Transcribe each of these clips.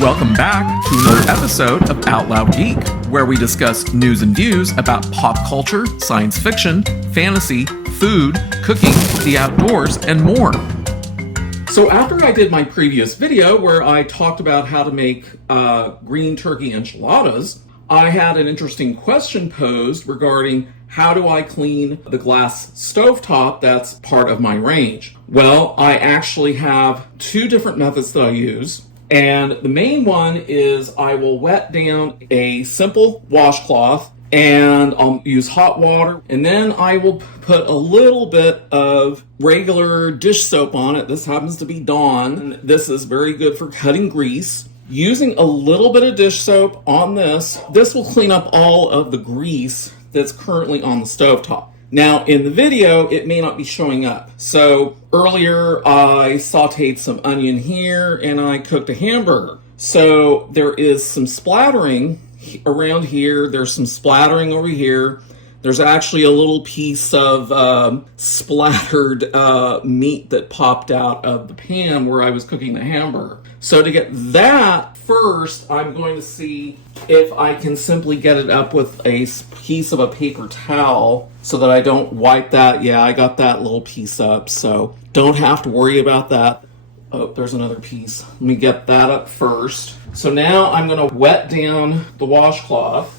Welcome back to another episode of Out Loud Geek, where we discuss news and views about pop culture, science fiction, fantasy, food, cooking, the outdoors, and more. So after I did my previous video where I talked about how to make green turkey enchiladas, I had an interesting question posed regarding how do I clean the glass stovetop that's part of my range. Well, I actually have two different methods that I use. And the main one is I will wet down a simple washcloth and I'll use hot water, and then I will put a little bit of regular dish soap on it. This happens to be Dawn. This is very good for cutting grease. Using a little bit of dish soap on this will clean up all of the grease that's currently on the stovetop. Now, in the video, it may not be showing up. So earlier, I sauteed some onion here and I cooked a hamburger. So there is some splattering around here. There's some splattering over here. There's actually a little piece of splattered meat that popped out of the pan where I was cooking the hamburger. So to get that, first, I'm going to see if I can simply get it up with a piece of a paper towel so that I don't wipe that. Yeah, I got that little piece up, so don't have to worry about that. Oh, there's another piece. Let me get that up first. So now I'm going to wet down the washcloth.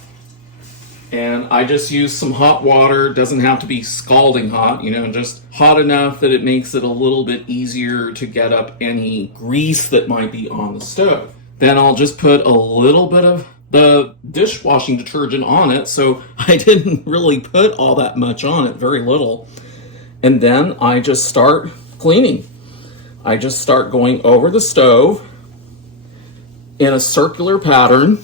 And I just use some hot water. It doesn't have to be scalding hot, just hot enough that it makes it a little bit easier to get up any grease that might be on the stove. Then I'll just put a little bit of the dishwashing detergent on it. So I didn't really put all that much on it, very little. And then I just start cleaning. I just start going over the stove in a circular pattern.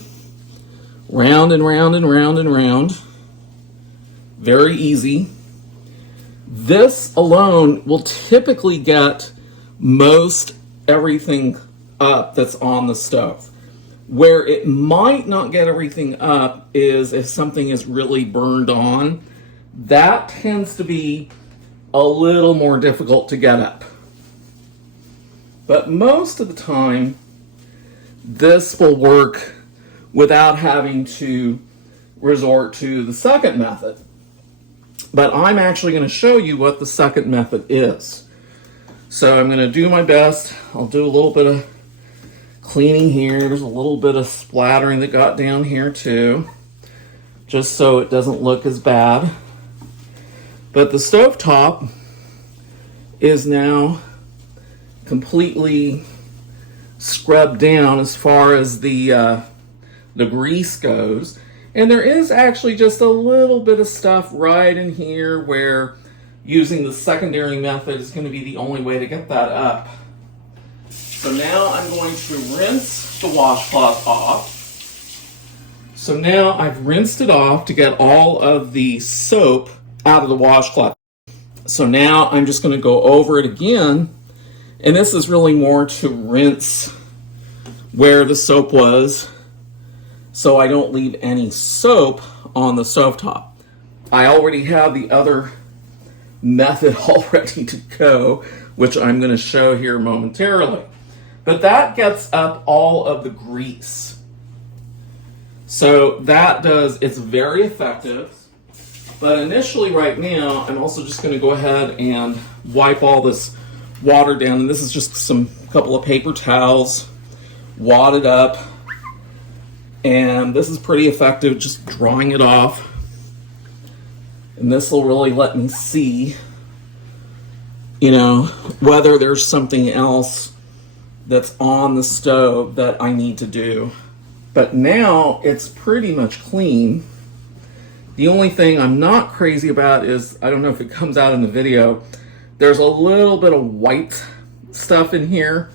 Round and round and round and round. Very easy. This alone will typically get most everything up that's on the stove. Where it might not get everything up is if something is really burned on. That tends to be a little more difficult to get up. But most of the time, this will work without having to resort to the second method. But I'm actually going to show you what the second method is. So I'm going to do my best. I'll do a little bit of cleaning here. There's a little bit of splattering that got down here too, just so it doesn't look as bad. But the stovetop is now completely scrubbed down as far as the grease goes, and there is actually just a little bit of stuff right in here where using the secondary method is going to be the only way to get that up. So now I'm going to rinse the washcloth off. So now I've rinsed it off to get all of the soap out of the washcloth. So now I'm just going to go over it again, and this is really more to rinse where the soap was, so I don't leave any soap on the stovetop. I already have the other method all ready to go, which I'm going to show here momentarily. But that gets up all of the grease. So it's very effective. But initially right now, I'm also just going to go ahead and wipe all this water down. And this is just a couple of paper towels, wad it up. And this is pretty effective, just drawing it off. And this will really let me see, whether there's something else that's on the stove that I need to do. But now it's pretty much clean. The only thing I'm not crazy about is, I don't know if it comes out in the video, there's a little bit of white stuff in here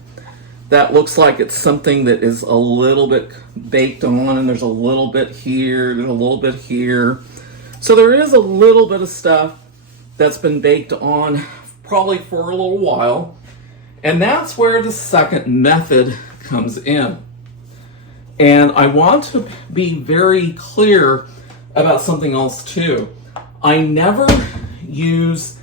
that looks like it's something that is a little bit baked on, and there's a little bit here, there's a little bit here. So there is a little bit of stuff that's been baked on probably for a little while, and that's where the second method comes in. And I want to be very clear about something else too. I never use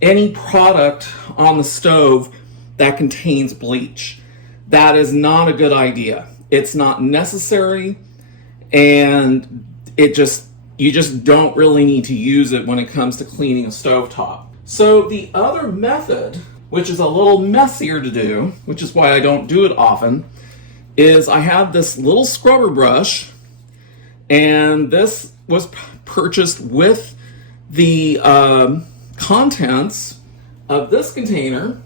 any product on the stove that contains bleach. That is not a good idea. it's not necessary, and you just don't really need to use it when it comes to cleaning a stovetop. So the other method, which is a little messier to do, which is why I don't do it often, is I have this little scrubber brush, and this was purchased with the contents of this container,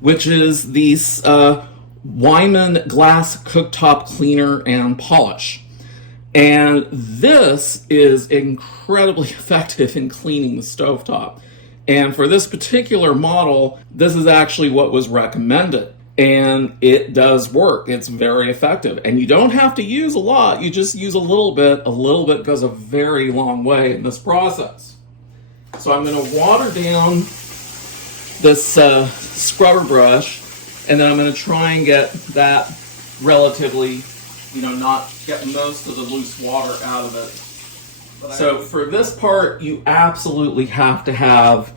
which is the Wyman glass cooktop cleaner and polish. And this is incredibly effective in cleaning the stovetop. And for this particular model, this is actually what was recommended. And it does work. It's very effective. And you don't have to use a lot. You just use a little bit. A little bit goes a very long way in this process. So I'm going to water down this scrubber brush, and then I'm going to try and get that relatively, not get most of the loose water out of it. So for this part, you absolutely have to have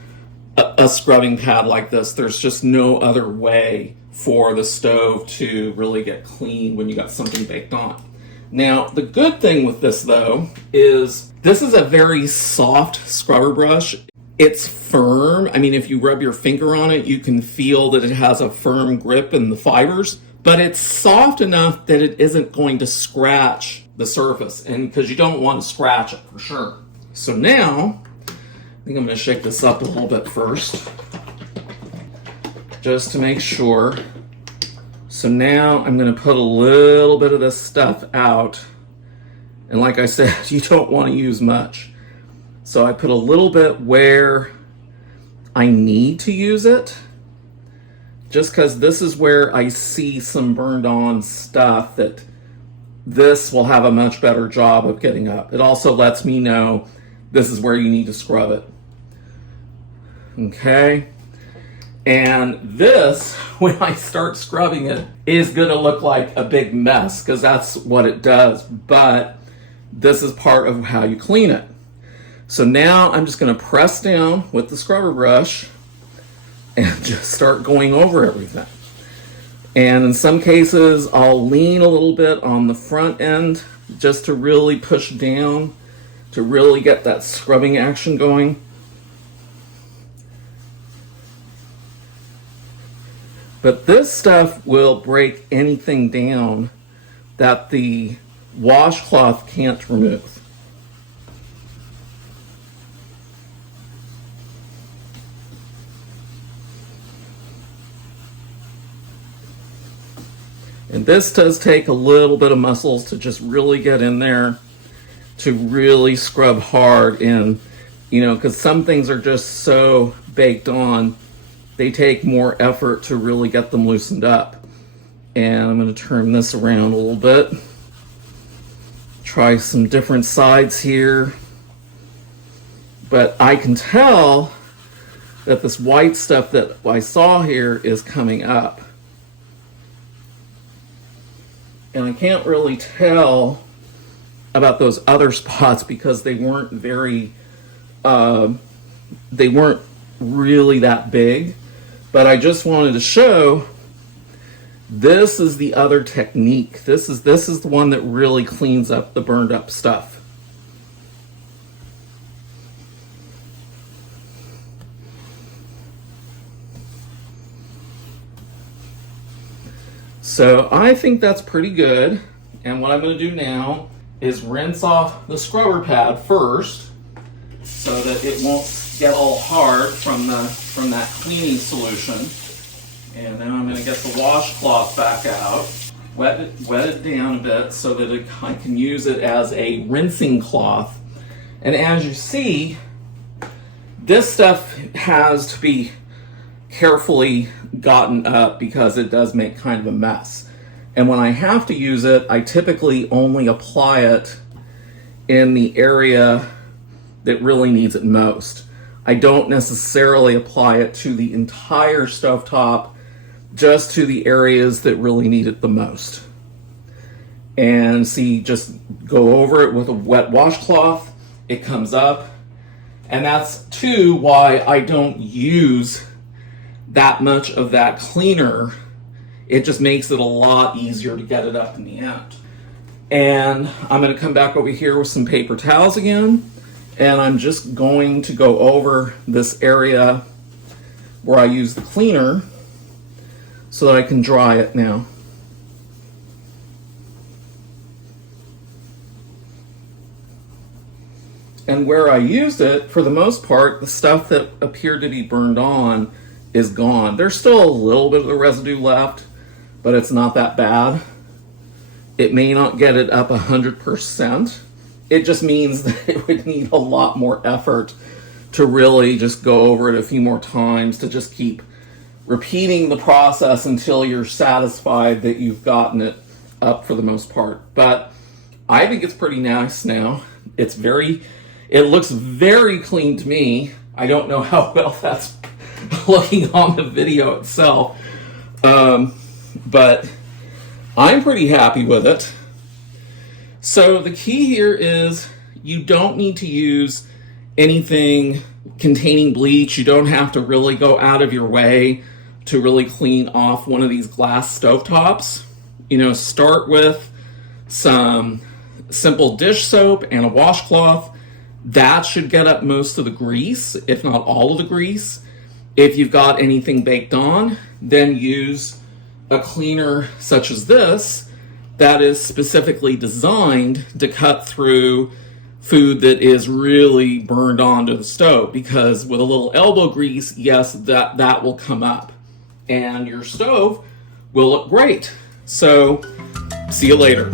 a scrubbing pad like this. There's just no other way for the stove to really get clean when you got something baked on. Now, the good thing with this, though, is this is a very soft scrubber brush. It's firm. I mean, if you rub your finger on it, you can feel that it has a firm grip in the fibers, but it's soft enough that it isn't going to scratch the surface, and because you don't want to scratch it for sure. So now, I think I'm going to shake this up a little bit first, just to make sure. So now I'm going to put a little bit of this stuff out. And like I said, you don't want to use much. So I put a little bit where I need to use it, just because this is where I see some burned on stuff that this will have a much better job of getting up. It also lets me know this is where you need to scrub it. Okay. And this, when I start scrubbing it, is going to look like a big mess, because that's what it does. But this is part of how you clean it. So now I'm just going to press down with the scrubber brush and just start going over everything. And in some cases, I'll lean a little bit on the front end just to really push down, to really get that scrubbing action going. But this stuff will break anything down that the washcloth can't remove. And this does take a little bit of muscles to just really get in there, to really scrub hard in, because some things are just so baked on. They take more effort to really get them loosened up. And I'm going to turn this around a little bit. Try some different sides here. But I can tell that this white stuff that I saw here is coming up. And I can't really tell about those other spots because they weren't really that big. But I just wanted to show this is the other technique. This is the one that really cleans up the burned up stuff. So I think that's pretty good. And what I'm going to do now is rinse off the scrubber pad first so that it won't get all hard from that cleaning solution. And then I'm going to get the washcloth back out, wet it down a bit so that I can use it as a rinsing cloth. And as you see, this stuff has to be carefully gotten up because it does make kind of a mess. And when I have to use it, I typically only apply it in the area that really needs it most. I don't necessarily apply it to the entire stovetop, just to the areas that really need it the most. And see, just go over it with a wet washcloth, it comes up. And that's too why I don't use that much of that cleaner it just makes it a lot easier to get it up in the end. And I'm going to come back over here with some paper towels again, and I'm just going to go over this area where I use the cleaner so that I can dry it now. And where I used it, for the most part, the stuff that appeared to be burned on is gone. There's still a little bit of the residue left, but it's not that bad. It may not get it up 100%. It just means that it would need a lot more effort to really just go over it a few more times, to just keep repeating the process until you're satisfied that you've gotten it up for the most part. But I think it's pretty nice now. It looks very clean to me. I don't know how well that's looking on the video itself, but I'm pretty happy with it. So the key here is you don't need to use anything containing bleach. You don't have to really go out of your way to really clean off one of these glass stovetops. Start with some simple dish soap and a washcloth. That should get up most of the grease, if not all of the grease. If you've got anything baked on, then use a cleaner such as this that is specifically designed to cut through food that is really burned onto the stove, because with a little elbow grease, yes, that will come up and your stove will look great. So, see you later.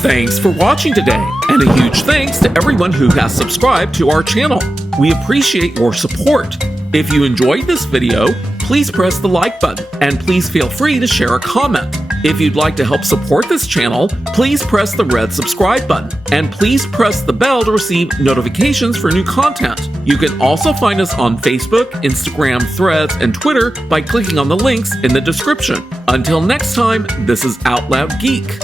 Thanks for watching today, and a huge thanks to everyone who has subscribed to our channel. We appreciate your support. If you enjoyed this video, please press the like button, and please feel free to share a comment. If you'd like to help support this channel, please press the red subscribe button, and please press the bell to receive notifications for new content. You can also find us on Facebook, Instagram, Threads, and Twitter by clicking on the links in the description. Until next time, this is Out Loud Geek.